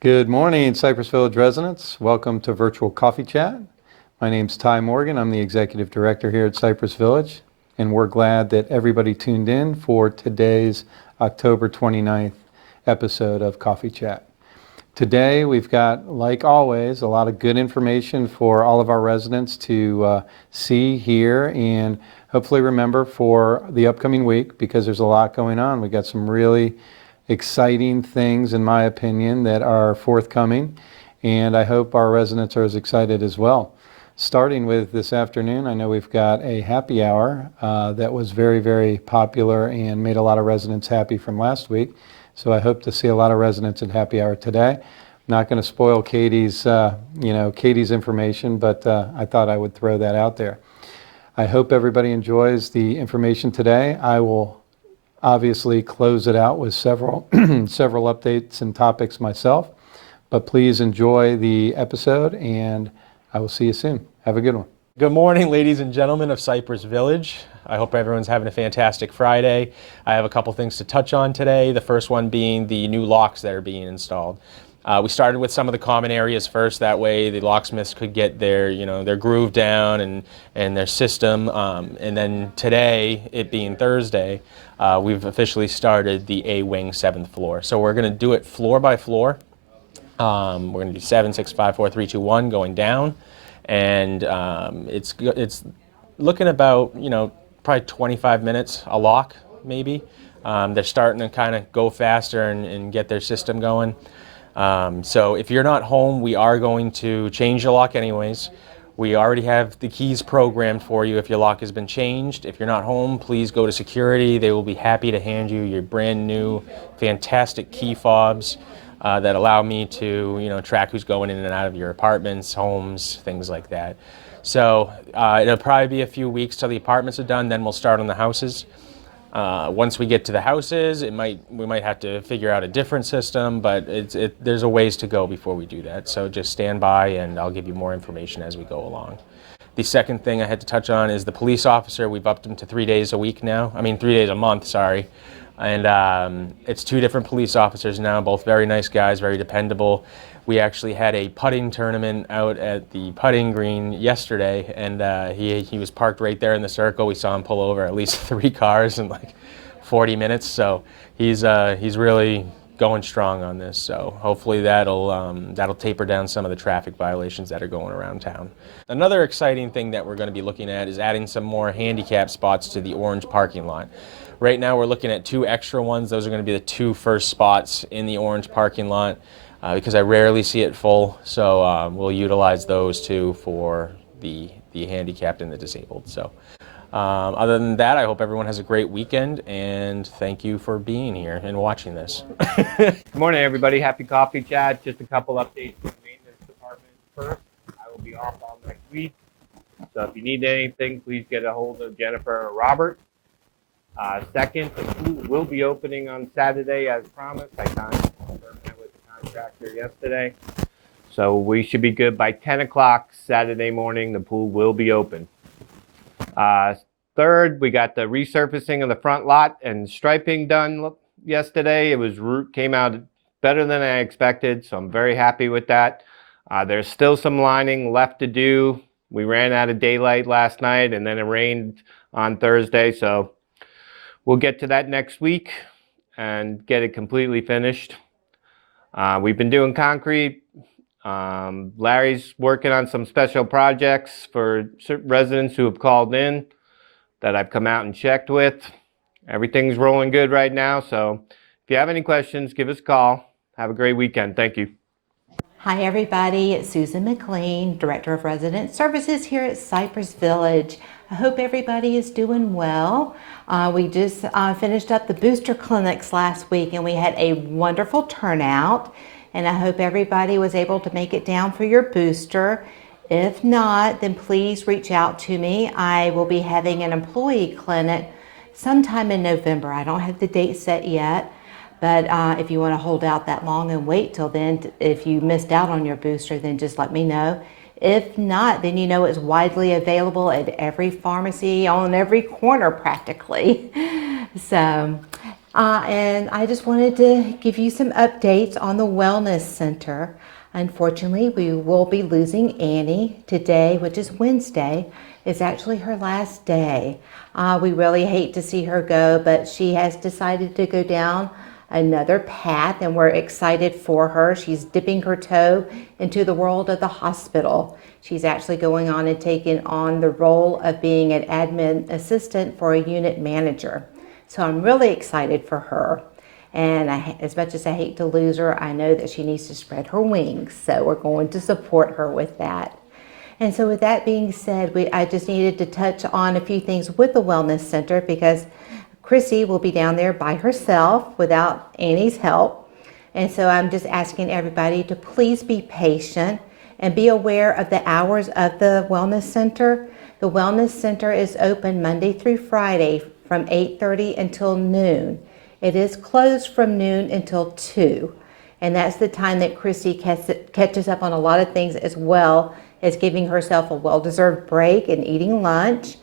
Good morning, Cypress Village residents. Welcome to Virtual Coffee Chat. My name's Ty Morgan. I'm the Executive Director here at Cypress Village, and we're glad that everybody tuned in for today's October 29th episode of Coffee Chat. Today we've got, like always, a lot of good information for all of our residents to see, hear, and hopefully remember for the upcoming week, because there's a lot going on. We've got some really exciting things, in my opinion, that are forthcoming, and I hope our residents are as excited as well. Starting with this afternoon, I know we've got a happy hour that was very, very popular and made a lot of residents happy from last week. So I hope to see a lot of residents at happy hour today. I'm not going to spoil Katie's information, but I thought I would throw that out there. I hope everybody enjoys the information today. I will obviously close it out with several updates and topics myself, but please enjoy the episode, and I will see you soon. Have a good one. Good morning, ladies and gentlemen of Cypress Village. I hope everyone's having a fantastic Friday. I have a couple things to touch on today. The first one being the new locks that are being installed. We started with some of the common areas first. That way the locksmiths could get their groove down and their system. And then today, it being Thursday, we've officially started the A-wing 7th floor. So we're going to do it floor by floor. We're going to do 7, 6, 5, 4, 3, 2, 1 going down. And it's looking about, probably 25 minutes a lock, maybe. They're starting to kind of go faster and get their system going. So if you're not home, we are going to change your lock anyways. We already have the keys programmed for you if your lock has been changed. If you're not home, please go to security. They will be happy to hand you your brand new, fantastic key fobs that allow me to, track who's going in and out of your apartments, homes, things like that. So it'll probably be a few weeks till the apartments are done, then we'll start on the houses. Once we get to the houses, we might have to figure out a different system, but there's a ways to go before we do that. So just stand by and I'll give you more information as we go along. The second thing I had to touch on is the police officer. We've upped him to 3 days a week now. 3 days a month, sorry. And it's 2 different police officers now, both very nice guys, very dependable. We actually had a putting tournament out at the putting green yesterday, and he was parked right there in the circle. We saw him pull over at least 3 cars in like 40 minutes, so he's really going strong on this. So hopefully that'll taper down some of the traffic violations that are going around town. Another exciting thing that we're going to be looking at is adding some more handicap spots to the orange parking lot. Right now we're looking at 2 extra ones. Those are going to be the 2 first spots in the orange parking lot because I rarely see it full. So we'll utilize those 2 for the handicapped and the disabled. So other than that, I hope everyone has a great weekend, and thank you for being here and watching this. Good morning, everybody. Happy Coffee Chat. Just a couple updates from the maintenance department. First, I will be off all next week. So if you need anything, please get a hold of Jennifer or Robert. Second, the pool will be opening on Saturday as promised. I confirmed that with the contractor yesterday. So we should be good by 10 o'clock Saturday morning. The pool will be open. Third, we got the resurfacing of the front lot and striping done yesterday. Came out better than I expected, so I'm very happy with that. There's still some lining left to do. We ran out of daylight last night, and then it rained on Thursday, so we'll get to that next week and get it completely finished. We've been doing concrete. Larry's working on some special projects for residents who have called in that I've come out and checked with. Everything's rolling good right now, so if you have any questions, give us a call. Have a great weekend. Thank you. Hi everybody, it's Susan McLean, Director of Resident Services here at Cypress Village. I hope everybody is doing well. We just finished up the booster clinics last week and we had a wonderful turnout, and I hope everybody was able to make it down for your booster. If not, then please reach out to me. I will be having an employee clinic sometime in November. I don't have the date set yet. But if you want to hold out that long and wait till then, if you missed out on your booster, then just let me know. If not, then you know it's widely available at every pharmacy on every corner practically. So And I just wanted to give you some updates on the Wellness Center. Unfortunately, we will be losing Annie today, which is Wednesday. It's actually her last day. We really hate to see her go, but she has decided to go down another path, and we're excited for her. She's dipping her toe into the world of the hospital. She's actually going on and taking on the role of being an admin assistant for a unit manager. So I'm really excited for her. And as much as I hate to lose her, I know that she needs to spread her wings. So we're going to support her with that. And so with that being said, I just needed to touch on a few things with the Wellness Center because Chrissy will be down there by herself without Annie's help. And so I'm just asking everybody to please be patient and be aware of the hours of the Wellness Center. The Wellness Center is open Monday through Friday from 8:30 until noon. It is closed from noon until 2. And that's the time that Chrissy catches up on a lot of things, as well as giving herself a well-deserved break and eating lunch.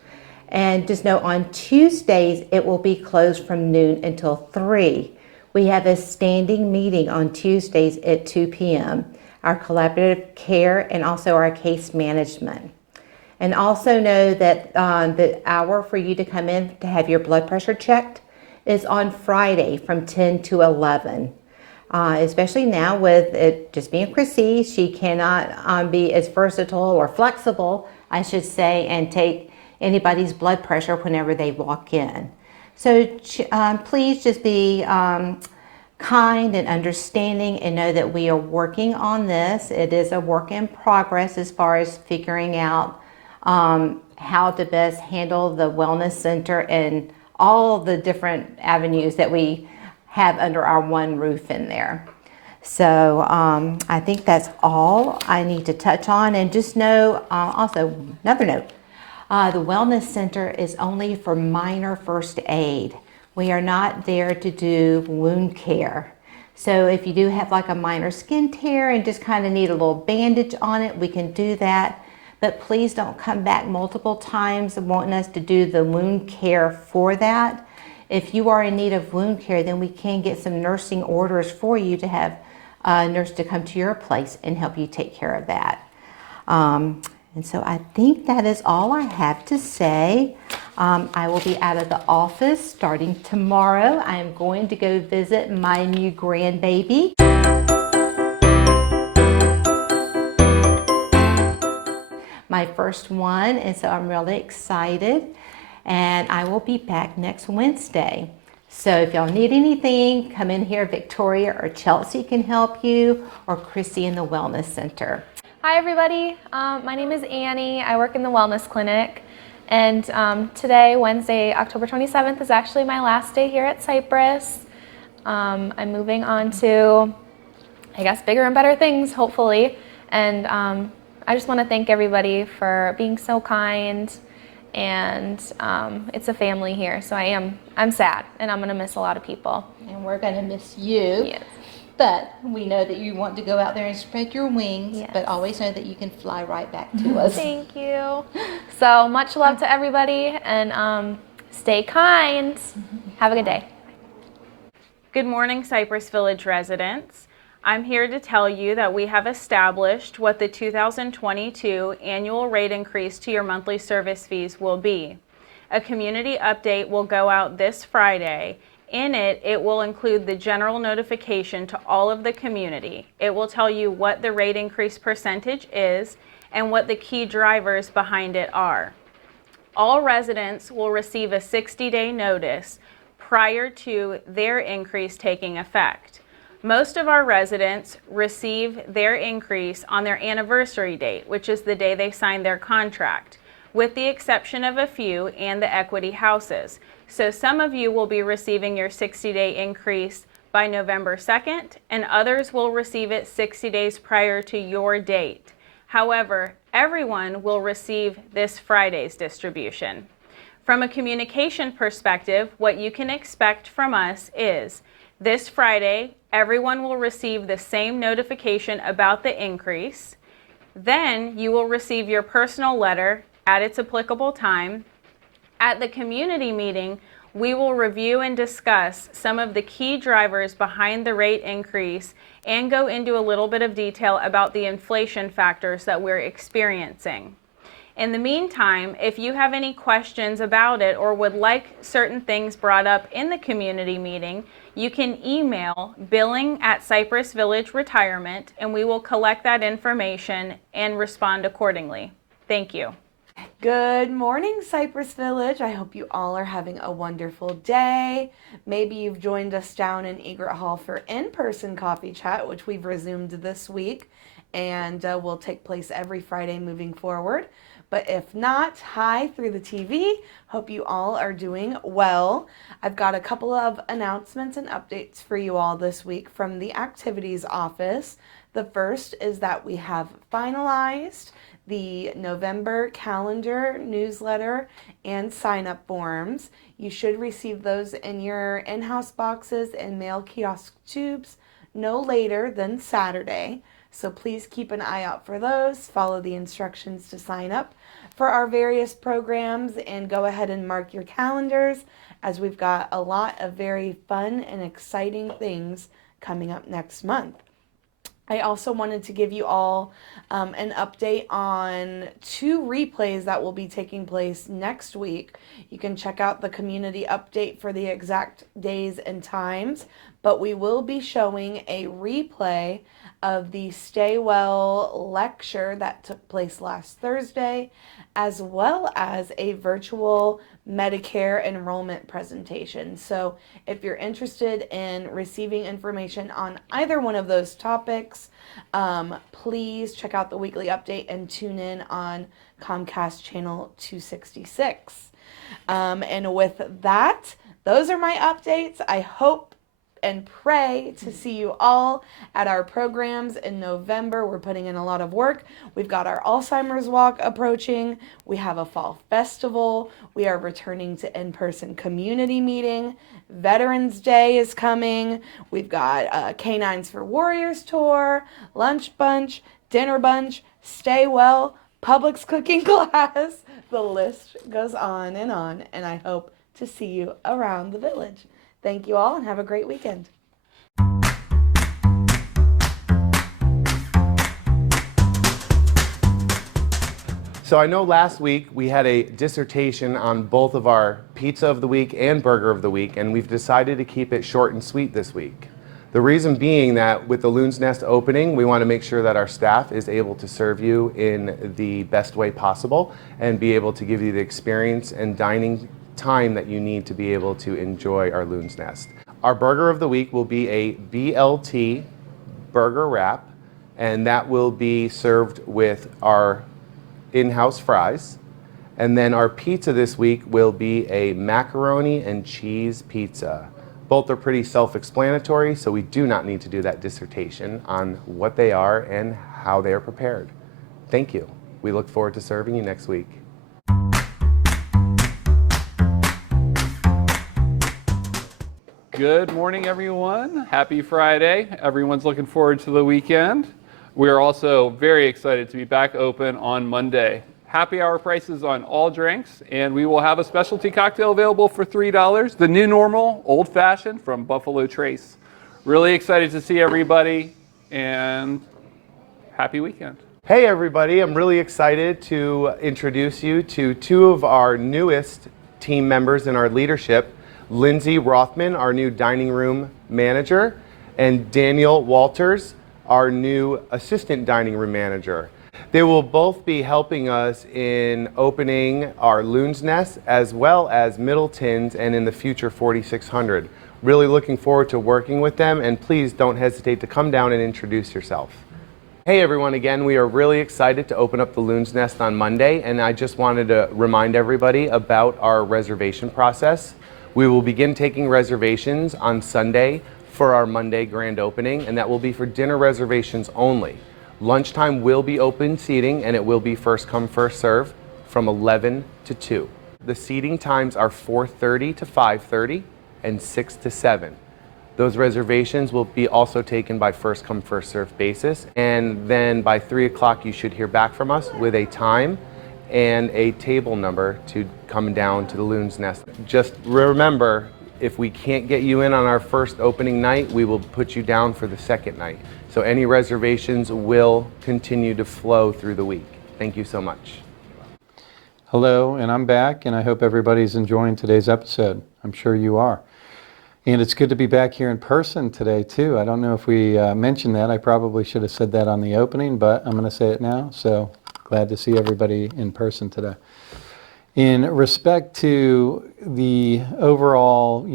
And just know on Tuesdays, it will be closed from noon until 3. We have a standing meeting on Tuesdays at 2 p.m., our collaborative care and also our case management. And also know that the hour for you to come in to have your blood pressure checked is on Friday from 10 to 11. Especially now with it just being Chrissy, she cannot be as versatile or flexible, I should say, and take anybody's blood pressure whenever they walk in. So please just be kind and understanding and know that we are working on this. It is a work in progress as far as figuring out how to best handle the Wellness Center and all the different avenues that we have under our one roof in there. So I think that's all I need to touch on. And just know, also another note, the Wellness Center is only for minor first aid. We are not there to do wound care. So if you do have like a minor skin tear and just kind of need a little bandage on it, we can do that. But please don't come back multiple times wanting us to do the wound care for that. If you are in need of wound care, then we can get some nursing orders for you to have a nurse to come to your place and help you take care of that. And so I think that is all I have to say. I will be out of the office starting tomorrow. I am going to go visit my new grandbaby. My first one, and so I'm really excited. And I will be back next Wednesday. So if y'all need anything, come in here. Victoria or Chelsea can help you, or Chrissy in the Wellness Center. Hi everybody, my name is Annie. I work in the Wellness Clinic, and today, Wednesday, October 27th, is actually my last day here at Cypress. I'm moving on to, I guess, bigger and better things, hopefully, and I just want to thank everybody for being so kind, and it's a family here, so I'm sad, and I'm going to miss a lot of people. And we're going to miss you. Yes. But we know that you want to go out there and spread your wings, Yes. but always know that you can fly right back to us. Thank you. So much love to everybody, and stay kind. Have a good day. Good morning, Cypress Village residents. I'm here to tell you that we have established what the 2022 annual rate increase to your monthly service fees will be. A community update will go out this Friday. In it, it will include the general notification to all of the community. It will tell you what the rate increase percentage is and what the key drivers behind it are. All residents will receive a 60-day notice prior to their increase taking effect. Most of our residents receive their increase on their anniversary date, which is the day they sign their contract, with the exception of a few and the equity houses. So some of you will be receiving your 60-day increase by November 2nd, and others will receive it 60 days prior to your date. However, everyone will receive this Friday's distribution. From a communication perspective, what you can expect from us is this Friday, everyone will receive the same notification about the increase. Then you will receive your personal letter at its applicable time. At the community meeting, We will review and discuss some of the key drivers behind the rate increase and go into a little bit of detail about the inflation factors that we're experiencing. In the meantime, if you have any questions about it or would like certain things brought up in the community meeting, you can email billing@Cypress Village Retirement, and we will collect that information and respond accordingly. Thank you. Good morning, Cypress Village. I hope you all are having a wonderful day. Maybe you've joined us down in Egret Hall for in-person coffee chat, which we've resumed this week and will take place every Friday moving forward. But if not, hi through the TV. Hope you all are doing well. I've got a couple of announcements and updates for you all this week from the activities office. The first is that we have finalized the November calendar, newsletter, and sign-up forms. You should receive those in your in-house boxes and mail kiosk tubes no later than Saturday. So please keep an eye out for those. Follow the instructions to sign up for our various programs and go ahead and mark your calendars as we've got a lot of very fun and exciting things coming up next month. I also wanted to give you all an update on 2 replays that will be taking place next week. You can check out the community update for the exact days and times, but we will be showing a replay of the Stay Well lecture that took place last Thursday, as well as a virtual Medicare enrollment presentation. So if you're interested in receiving information on either one of those topics, please check out the weekly update and tune in on Comcast channel 266. And with that, those are my updates. I hope and pray to see you all at our programs in November. We're putting in a lot of work. We've got our Alzheimer's Walk approaching. We have a fall festival. We are returning to in-person community meeting. Veterans Day is coming. We've got Canines for Warriors tour, lunch bunch, dinner bunch, stay well, Publix cooking class. The list goes on, and I hope to see you around the village. Thank you all and have a great weekend. So I know last week we had a dissertation on both of our Pizza of the Week and Burger of the Week, and we've decided to keep it short and sweet this week. The reason being that with the Loon's Nest opening, we want to make sure that our staff is able to serve you in the best way possible and be able to give you the experience and dining time that you need to be able to enjoy our Loon's Nest. Our Burger of the Week will be a BLT burger wrap, and that will be served with our in-house fries. And then our pizza this week will be a macaroni and cheese pizza. Both are pretty self-explanatory, so we do not need to do that dissertation on what they are and how they are prepared. Thank you. We look forward to serving you next week. Good morning, everyone. Happy Friday. Everyone's looking forward to the weekend. We are also very excited to be back open on Monday. Happy hour prices on all drinks, and we will have a specialty cocktail available for $3, the new normal, old fashioned from Buffalo Trace. Really excited to see everybody, and happy weekend. Hey everybody, I'm really excited to introduce you to 2 of our newest team members in our leadership, Lindsay Rothman, our new dining room manager, and Daniel Walters, our new assistant dining room manager. They will both be helping us in opening our Loon's Nest as well as Middleton's and in the future 4600. Really looking forward to working with them, and please don't hesitate to come down and introduce yourself. Hey everyone, again, we are really excited to open up the Loon's Nest on Monday, and I just wanted to remind everybody about our reservation process. We will begin taking reservations on Sunday for our Monday grand opening, and that will be for dinner reservations only. Lunchtime will be open seating, and it will be first come, first serve from 11 to 2. The seating times are 4:30 to 5:30 and 6 to 7. Those reservations will be also taken by first come, first serve basis, and then by 3 o'clock you should hear back from us with a time and a table number to come down to the Loon's Nest. Just remember, if we can't get you in on our first opening night, we will put you down for the second night. So any reservations will continue to flow through the week. Thank you so much. Hello, and I'm back, and I hope everybody's enjoying today's episode. I'm sure you are. And it's good to be back here in person today, too. I don't know if we mentioned that. I probably should have said that on the opening, but I'm going to say it now. So glad to see everybody in person today. In respect to the overall,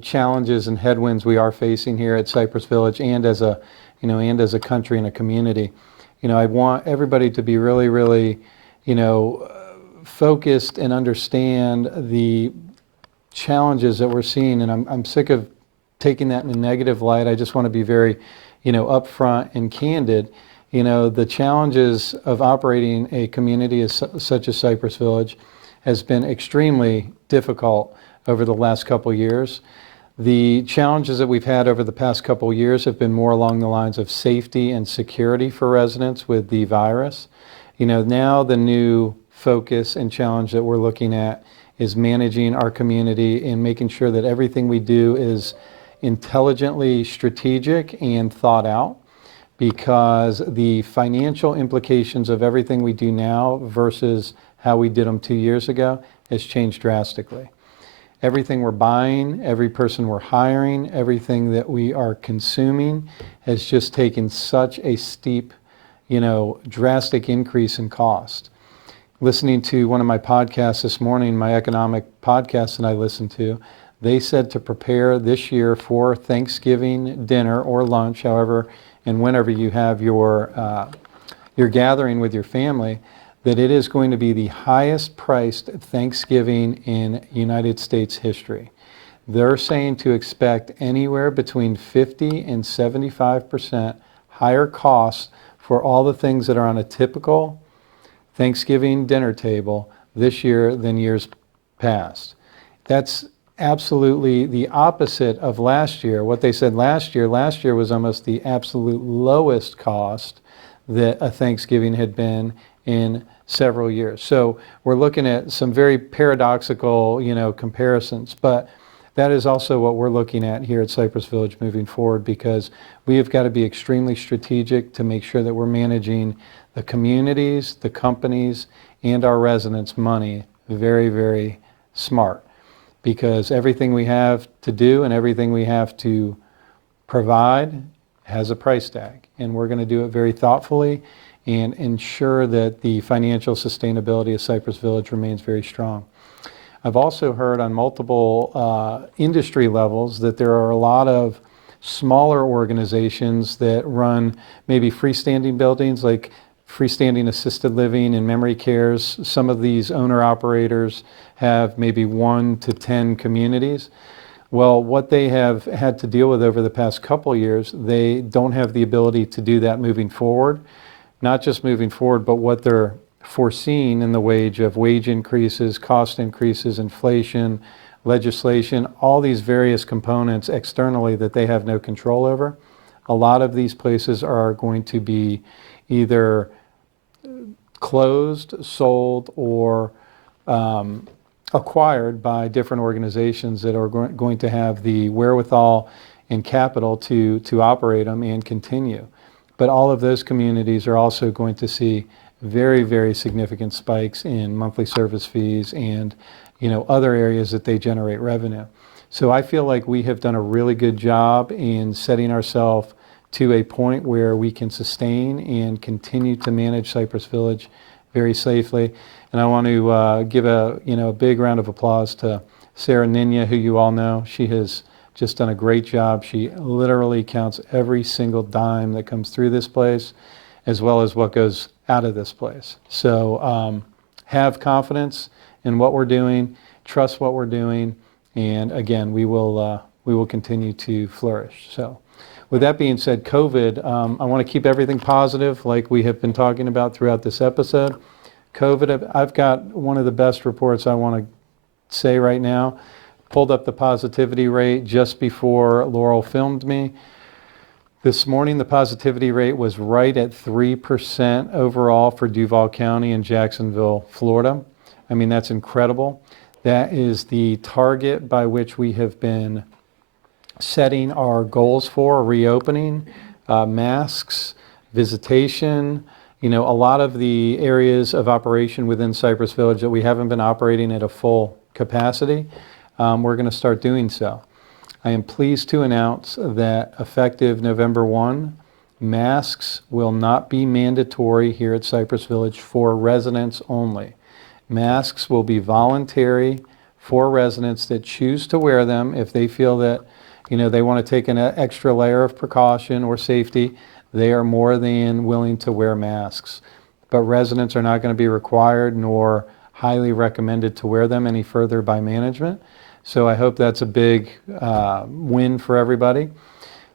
challenges and headwinds we are facing here at Cypress Village and as a, and as a country and a community, I want everybody to be really, really, focused and understand the challenges that we're seeing. And I'm sick of taking that in a negative light. I just want to be very, upfront and candid. The challenges of operating a community such as Cypress Village has been extremely difficult over the last couple years. The challenges that we've had over the past couple years have been more along the lines of safety and security for residents with the virus. Now the new focus and challenge that we're looking at is managing our community and making sure that everything we do is intelligently strategic and thought out, because the financial implications of everything we do now versus how we did them 2 years ago has changed drastically. Everything we're buying, every person we're hiring, everything that we are consuming has just taken such a steep, drastic increase in cost. Listening to one of my podcasts this morning, my economic podcast that I listened to, they said to prepare this year for Thanksgiving dinner or lunch, however and whenever you have your gathering with your family, that it is going to be the highest priced Thanksgiving in United States history. They're saying to expect anywhere between 50 and 75% higher costs for all the things that are on a typical Thanksgiving dinner table this year than years past. That's absolutely the opposite of last year. What they said last year was almost the absolute lowest cost that a Thanksgiving had been in several years. So we're looking at some very paradoxical, comparisons, but that is also what we're looking at here at Cypress Village moving forward, because we have got to be extremely strategic to make sure that we're managing the communities, the companies, and our residents' money very, very smart, because everything we have to do and everything we have to provide has a price tag, and we're going to do it very thoughtfully and ensure that the financial sustainability of Cypress Village remains very strong. I've also heard on multiple industry levels that there are a lot of smaller organizations that run maybe freestanding buildings, like freestanding assisted living and memory cares. Some of these owner-operators have maybe 1 to 10 communities. Well, what they have had to deal with over the past couple years, they don't have the ability to do that moving forward. Not just moving forward, but what they're foreseeing in the wage increases, cost increases, inflation, legislation, all these various components externally that they have no control over. A lot of these places are going to be either closed, sold, or acquired by different organizations that are going to have the wherewithal and capital to operate them and continue. But all of those communities are also going to see very, very significant spikes in monthly service fees and other areas that they generate revenue. So I feel like we have done a really good job in setting ourselves to a point where we can sustain and continue to manage Cypress Village very safely. And I want to give a big round of applause to Sarah Ninya, who you all know. She has just done a great job. She literally counts every single dime that comes through this place, as well as what goes out of this place. So have confidence in what we're doing, trust what we're doing, and again, we will continue to flourish. So with that being said, COVID, I want to keep everything positive like we have been talking about throughout this episode. COVID, I've got one of the best reports I want to say right now. Pulled up the positivity rate just before Laurel filmed me. This morning, the positivity rate was right at 3% overall for Duval County and Jacksonville, Florida. I mean, that's incredible. That is the target by which we have been setting our goals for reopening, masks, visitation, a lot of the areas of operation within Cypress Village that we haven't been operating at a full capacity, we're going to start doing so. I am pleased to announce that effective November 1, masks will not be mandatory here at Cypress Village for residents only. Masks will be voluntary for residents that choose to wear them if they feel that they want to take an extra layer of precaution or safety. They are more than willing to wear masks. But residents are not going to be required nor highly recommended to wear them any further by management. So I hope that's a big win for everybody.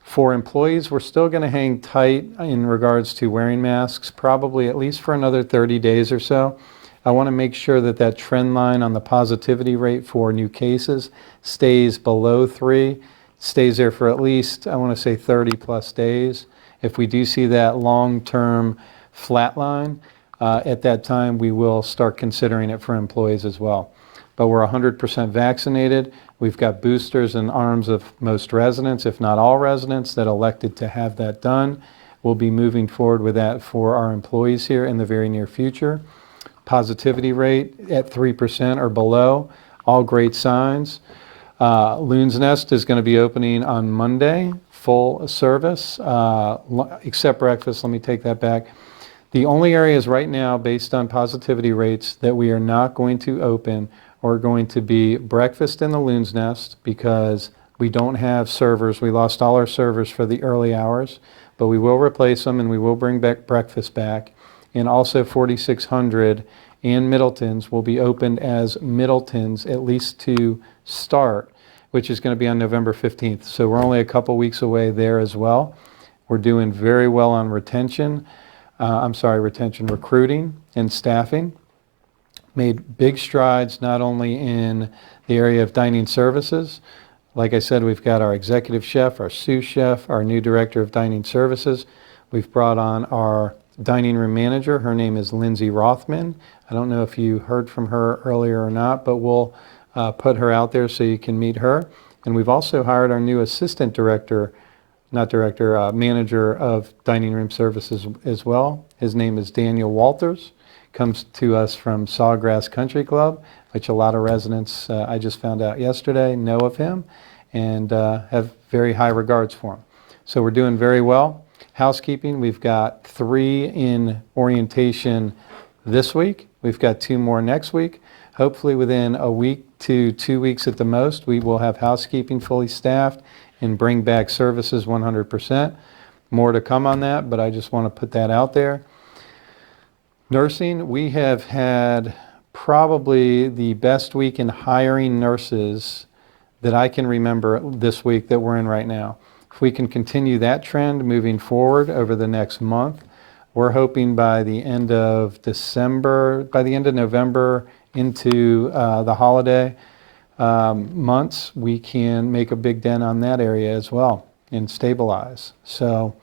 For employees, we're still going to hang tight in regards to wearing masks, probably at least for another 30 days or so. I want to make sure that that trend line on the positivity rate for new cases stays below 3, stays there for at least, I want to say 30 plus days. If we do see that long-term flat line, at that time we will start considering it for employees as well. But we're 100% vaccinated. We've got boosters in arms of most residents, if not all residents, that elected to have that done. We'll be moving forward with that for our employees here in the very near future. Positivity rate at 3% or below, all great signs. Loon's Nest is going to be opening on Monday, full service, except breakfast. Let me take that back. The only areas right now, based on positivity rates, that we are not going to open are going to be breakfast in the Loon's Nest because we don't have servers. We lost all our servers for the early hours, but we will replace them and we will bring back breakfast back. And also 4600 and Middleton's will be opened as Middleton's, at least to start, which is going to be on November 15th. So we're only a couple weeks away there as well. We're doing very well on recruiting and staffing. Made big strides not only in the area of dining services. Like I said, we've got our executive chef, our sous chef, our new director of dining services. We've brought on our dining room manager. Her name is Lindsay Rothman. I don't know if you heard from her earlier or not, but we'll put her out there so you can meet her. And we've also hired our new assistant manager of dining room services as well. His name is Daniel Walters. Comes to us from Sawgrass Country Club, which a lot of residents, I just found out yesterday, know of him and have very high regards for him. So we're doing very well. Housekeeping, we've got 3 in orientation this week. We've got 2 more next week. Hopefully within a week to 2 weeks at the most, we will have housekeeping fully staffed and bring back services 100%. More to come on that, but I just want to put that out there. Nursing, we have had probably the best week in hiring nurses that I can remember this week that we're in right now. If we can continue that trend moving forward over the next month, we're hoping by the end of November into the holiday months, we can make a big dent on that area as well and stabilize. So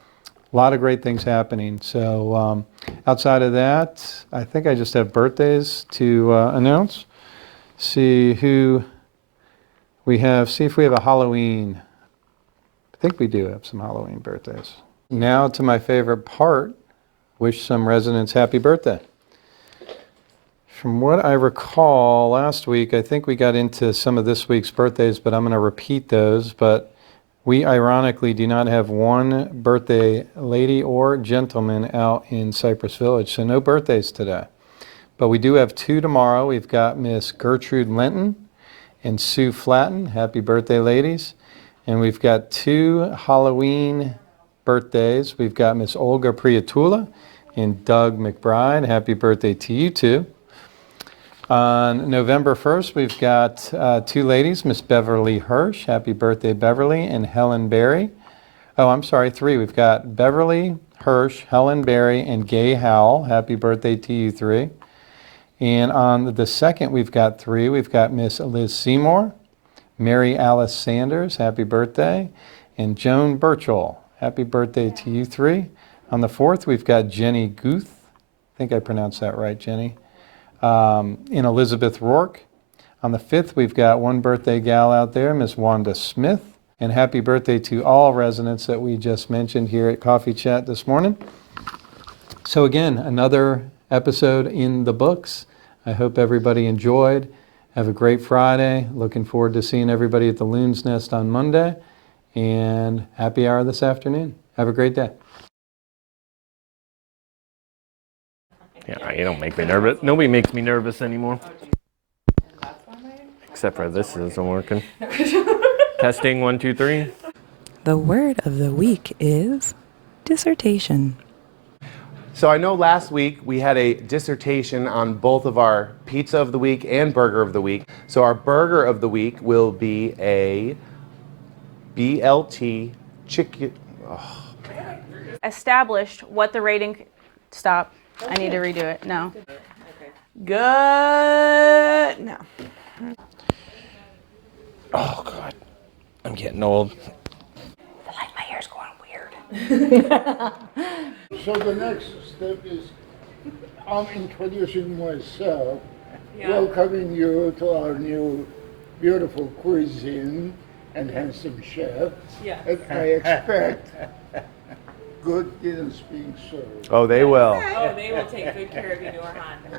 a lot of great things happening. So outside of that, I think I just have birthdays to announce. See who we have. See if we have a Halloween. I think we do have some Halloween birthdays. Now to my favorite part, wish some residents happy birthday. From what I recall last week, I think we got into some of this week's birthdays, but I'm going to repeat those. But we ironically do not have one birthday lady or gentleman out in Cypress Village, so no birthdays today. But we do have 2 tomorrow. We've got Miss Gertrude Linton and Sue Flatten. Happy birthday, ladies. And we've got 2 Halloween birthdays. We've got Miss Olga Priatula and Doug McBride. Happy birthday to you 2. On November 1st, we've got 2 ladies, Miss Beverly Hirsch, happy birthday Beverly, and Helen Berry. Oh, I'm sorry, 3. We've got Beverly Hirsch, Helen Berry, and Gay Howell, happy birthday to you 3. And on the 2nd, we've got 3. We've got Miss Liz Seymour, Mary Alice Sanders, happy birthday, and Joan Birchall, Happy birthday to you three. On the 4th, we've got Jenny Guth. I think I pronounced that right, Jenny. And Elizabeth Rourke. On the 5th, we've got one birthday gal out there, Miss Wanda Smith. And happy birthday to all residents that we just mentioned here at Coffee Chat this morning. So again, another episode in the books. I hope everybody enjoyed. Have a great Friday. Looking forward to seeing everybody at the Loon's Nest on Monday. And happy hour this afternoon. Have a great day. Yeah, you don't make me nervous. Nobody makes me nervous anymore. Except for this isn't working. Testing 1, 2, 3. The word of the week is dissertation. So I know last week we had a dissertation on both of our pizza of the week and burger of the week. So our burger of the week will be a BLT chicken. Oh. Established what the rating. Stop. I need to redo it. No. Good. No. Oh, God. I'm getting old. I feel like my hair's going weird. So the next step is I'm introducing myself, welcoming you to our new beautiful cuisine and handsome chef. Yeah. And I expect good dinners being served. Oh, they will. Oh, they will take good care of you, Norhan.